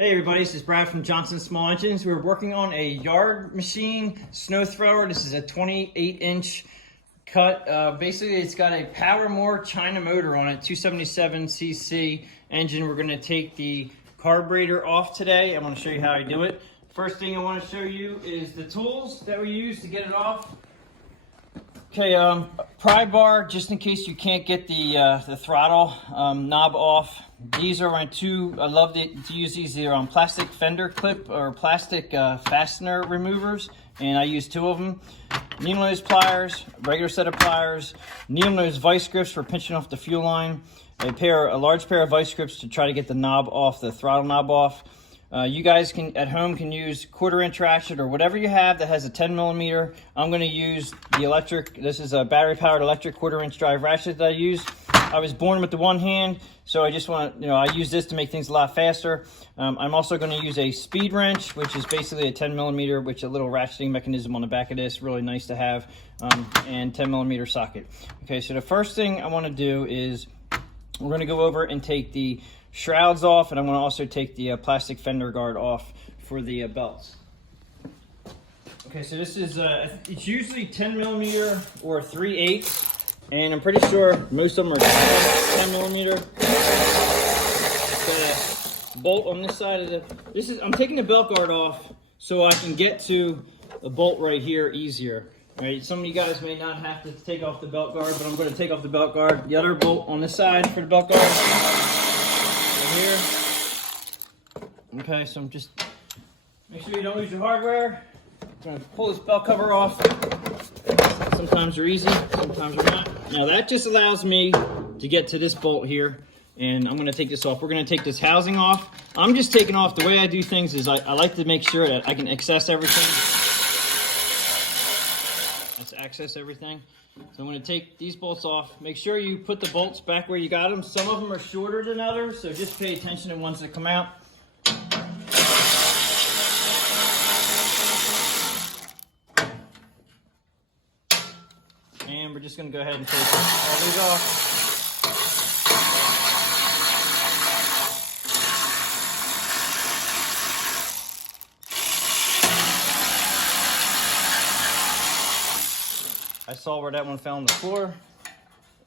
Hey everybody, this is Brad from Johnson Small Engines. We're working on a yard machine snow thrower. This is a 28-inch cut. Basically, it's got a Power China motor on it, 277cc engine. We're going to take the carburetor off today. I'm going to show you how I do it. First thing I want to show you is the tools that we use to get it off. Okay, pry bar, just in case you can't get the throttle knob off. These are my two, I love to use these. They're on plastic fender clip or plastic fastener removers, and I use two of them. Needle nose pliers, regular set of pliers, needle nose vice grips for pinching off the fuel line, a large pair of vice grips to try to get the knob off, the throttle knob off. You guys can at home can use 1/4-inch ratchet or whatever you have that has a 10mm. I'm going to use the electric. This is a battery-powered electric 1/4-inch drive ratchet that I use. I was born with the one hand, so I just want to, I use this to make things a lot faster. I'm also going to use a speed wrench, which is basically a 10mm, which is a little ratcheting mechanism on the back of this, really nice to have, and 10mm socket. Okay, so the first thing I want to do is we're going to go over and take the shrouds off, and I'm going to also take the plastic fender guard off for the belts. Okay, so this is it's usually 10mm or 3/8, and I'm pretty sure most of them are 10mm. It's got a bolt on this side of the. I'm taking the belt guard off so I can get to the bolt right here easier. All right, some of you guys may not have to take off the belt guard, but I'm going to take off the belt guard. The other bolt on this side for the belt guard. Here. Okay, so I'm just make sure you don't lose your hardware. I'm gonna pull this belt cover off. Sometimes they're easy, sometimes they're not. Now that just allows me to get to this bolt here, and I'm gonna take this off. We're gonna take this housing off. I'm just taking off. The way I do things is I like to make sure that I can access everything. Let's access everything. So I'm going to take these bolts off. Make sure you put the bolts back where you got them. Some of them are shorter than others, so just pay attention to ones that come out. And we're just going to go ahead and take all these off. I saw where that one fell on the floor,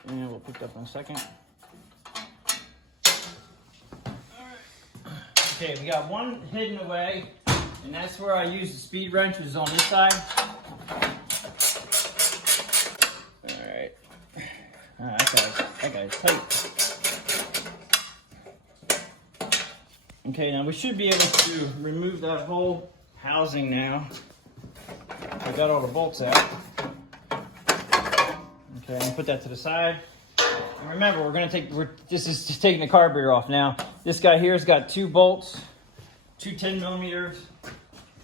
and we'll pick it up in a second. All right. Okay, we got one hidden away, and that's where I use the speed wrench, which is on this side. All right. That guy's tight. Okay, now we should be able to remove that whole housing now. I got all the bolts out. Okay, I'm gonna put that to the side. And remember, this is just taking the carburetor off now. This guy here has got two bolts, two 10mm on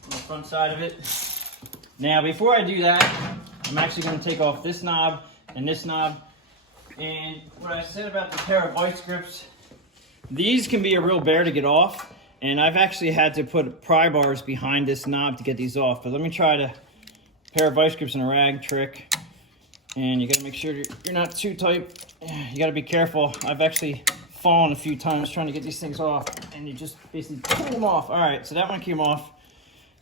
the front side of it. Now, before I do that, I'm actually gonna take off this knob and this knob. And what I said about the pair of vice grips, these can be a real bear to get off. And I've actually had to put pry bars behind this knob to get these off. But let me try a pair of vice grips and a rag trick. And you got to make sure you're not too tight. You got to be careful. I've actually fallen a few times trying to get these things off, and you just basically pull them off. All right, so that one came off.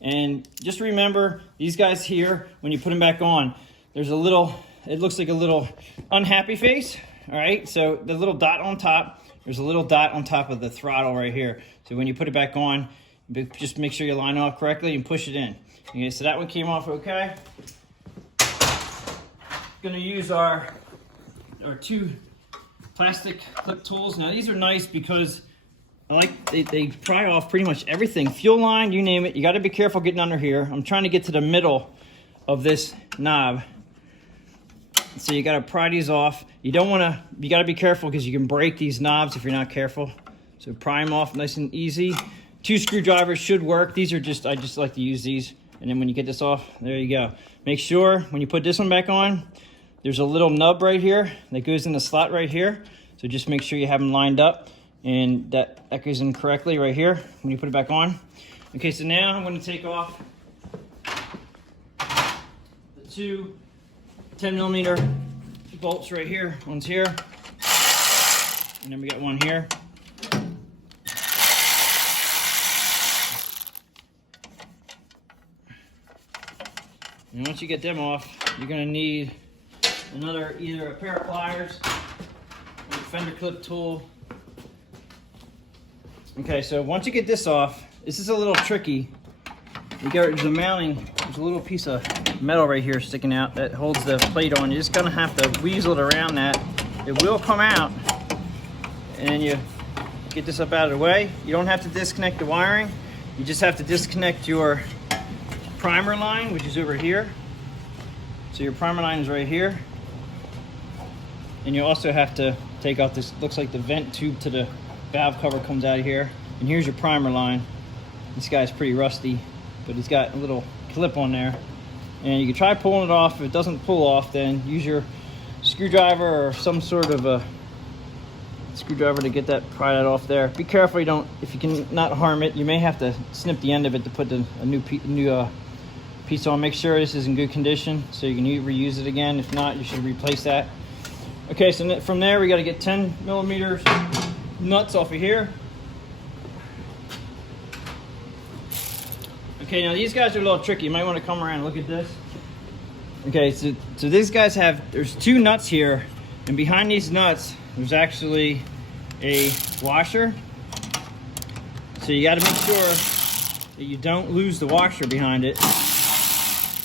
And just remember, these guys here, when you put them back on, there's it looks like a little unhappy face. All right, so the little dot on top, there's a little dot on top of the throttle right here. So when you put it back on, just make sure you line up correctly and push it in. Okay, so that one came off okay. Going to use our two plastic clip tools. Now these are nice because they pry off pretty much everything. Fuel line, you name it. You got to be careful getting under here. I'm trying to get to the middle of this knob. So you got to pry these off. You got to be careful because you can break these knobs if you're not careful. So pry them off nice and easy. 2 screwdrivers should work. I just like to use these. And then when you get this off, there you go. Make sure when you put this one back on, there's a little nub right here that goes in the slot right here. So just make sure you have them lined up, and that goes in correctly right here when you put it back on. Okay, so now I'm going to take off the two 10mm bolts right here. One's here, and then we got one here. And once you get them off, you're gonna need either a pair of pliers or a fender clip tool. Okay, so once you get this off, this is a little tricky. There's a mounting, there's a little piece of metal right here sticking out that holds the plate on. You're just gonna have to weasel it around that. It will come out, and then you get this up out of the way. You don't have to disconnect the wiring. You just have to disconnect your primer line, which is over here. So your primer line is right here. And you also have to take out this, looks like the vent tube to the valve cover comes out of here. And here's your primer line. This guy's pretty rusty, but it's got a little clip on there. And you can try pulling it off. If it doesn't pull off, then use your screwdriver or some sort of a screwdriver to get that, pry that off there. Be careful if you can not harm it, you may have to snip the end of it to put a new piece on. Make sure this is in good condition so you can reuse it again. If not, you should replace that. Okay, so from there we got to get 10 millimeters nuts off of here. Okay, now these guys are a little tricky. You might want to come around and look at this. Okay, so these guys there's 2 nuts here, and behind these nuts there's actually a washer. So you got to make sure that you don't lose the washer behind it.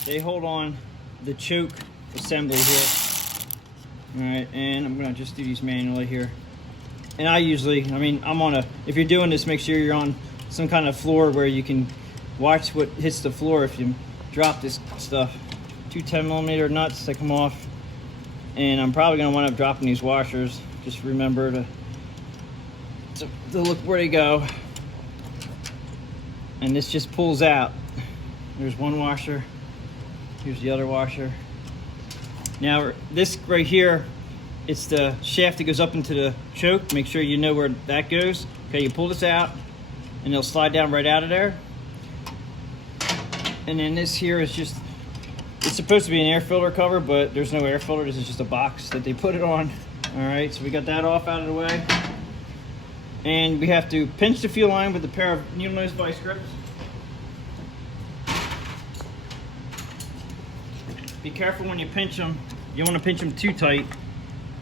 They hold on the choke assembly here. All right, and I'm gonna just do these manually here. And if you're doing this, make sure you're on some kind of floor where you can watch what hits the floor if you drop this stuff. 2 10 millimeter nuts that come off. And I'm probably gonna wind up dropping these washers. Just remember to look where they go. And this just pulls out. There's one washer. Here's the other washer. Now this right here, it's the shaft that goes up into the choke. Make sure you know where that goes. Okay, you pull this out and it'll slide down right out of there. And then this here is just, it's supposed to be an air filter cover, but there's no air filter. This is just a box that they put it on. All right, so we got that off out of the way. And we have to pinch the fuel line with a pair of needle nose vice grips. Be careful when you pinch them. You don't want to pinch them too tight,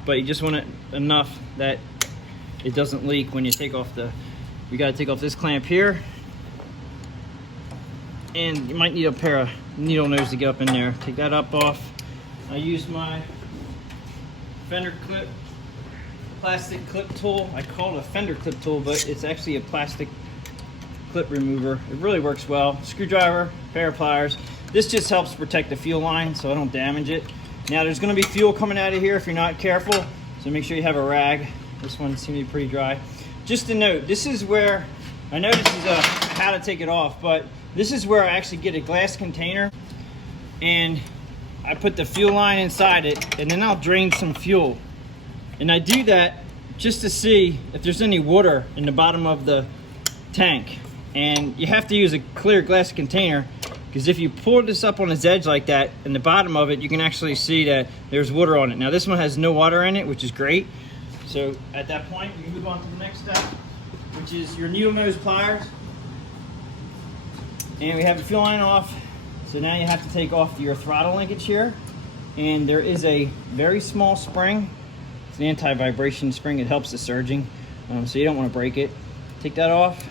but you just want it enough that it doesn't leak when you take off we got to take off this clamp here. And you might need a pair of needle nose to get up in there. Take that up off. I use my fender clip, plastic clip tool. I call it a fender clip tool, but it's actually a plastic clip remover. It really works well. Screwdriver, pair of pliers. This just helps protect the fuel line so I don't damage it. Now there's gonna be fuel coming out of here if you're not careful, so make sure you have a rag. This one seems to be pretty dry. Just a note, this is where, I know this is how to take it off, but this is where I actually get a glass container and I put the fuel line inside it, and then I'll drain some fuel. And I do that just to see if there's any water in the bottom of the tank. And you have to use a clear glass container, because if you pull this up on its edge like that, in the bottom of it, you can actually see that there's water on it. Now this one has no water in it, which is great. So at that point, you can move on to the next step, which is your needle nose pliers. And we have the fuel line off. So now you have to take off your throttle linkage here. And there is a very small spring. It's an anti-vibration spring. It helps the surging. So you don't want to break it. Take that off.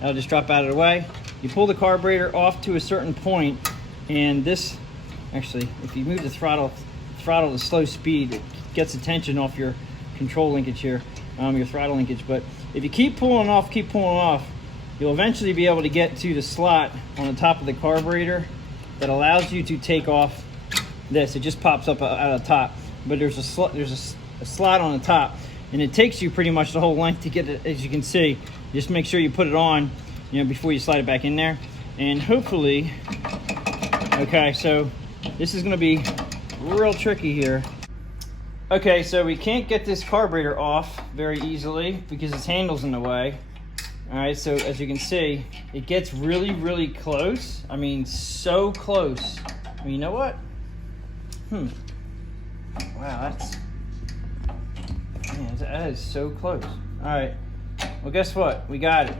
That'll just drop out of the way. You pull the carburetor off to a certain point, and this, actually, if you move the throttle to slow speed, it gets attention off your control linkage here, your throttle linkage. But if you keep pulling off, you'll eventually be able to get to the slot on the top of the carburetor that allows you to take off this. It just pops up out of the top, but there's a slot on the top, and it takes you pretty much the whole length to get it. As you can see, just make sure you put it on, before you slide it back in there. And hopefully, okay, so this is gonna be real tricky here. Okay, so we can't get this carburetor off very easily because its handle's in the way. All right, so as you can see, it gets really, really close. I mean, so close. I mean, you know what? Wow, that is so close. All right, well, guess what? We got it.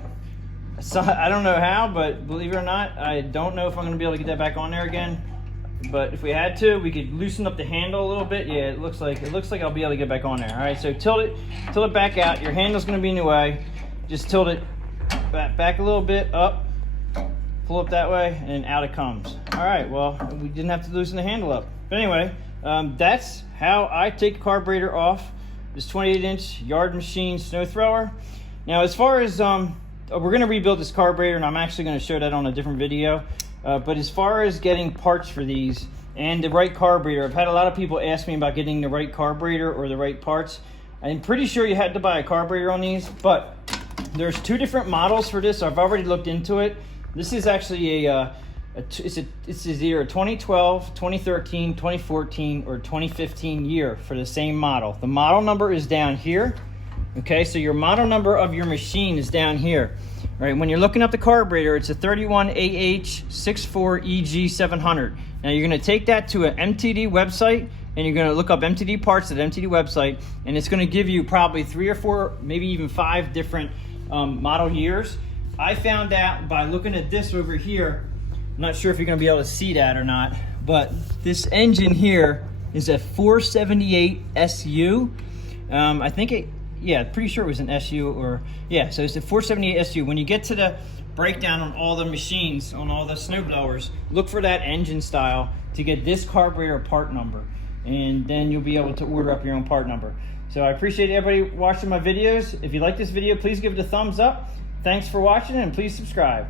So, I don't know how, but believe it or not, I don't know if I'm gonna be able to get that back on there again. but if we had to, we could loosen up the handle a little bit. Yeah, it looks like I'll be able to get back on there. All right, so tilt it back out. Your handle's going to be in the way. Just tilt it back a little bit, up, pull up that way, and out it comes. All right, well, we didn't have to loosen the handle up. But anyway, that's how I take a carburetor off this 28-inch yard machine snow thrower. Now, as far as we're going to rebuild this carburetor, and I'm actually going to show that on a different video. But as far as getting parts for these and the right carburetor, I've had a lot of people ask me about getting the right carburetor or the right parts. I'm pretty sure you had to buy a carburetor on these, but there's two different models for this. I've already looked into it. This is actually it's either a 2012, 2013, 2014, or 2015 year for the same model. The model number is down here. Okay, so your model number of your machine is down here. All right, when you're looking up the carburetor, it's a 31AH64EG700. Now you're gonna take that to an MTD website, and you're gonna look up MTD parts at MTD website, and it's gonna give you probably 3 or 4, maybe even 5 different model years. I found out by looking at this over here. I'm not sure if you're gonna be able to see that or not, but this engine here is a 478 SU. I think pretty sure it was an SU, or yeah, so it's a 478 SU. When you get to the breakdown on all the machines, on all the snow blowers, look for that engine style to get this carburetor part number, and then you'll be able to order up your own part number. So I appreciate everybody watching my videos. If you like this video, please give it a thumbs up. Thanks for watching, and please subscribe.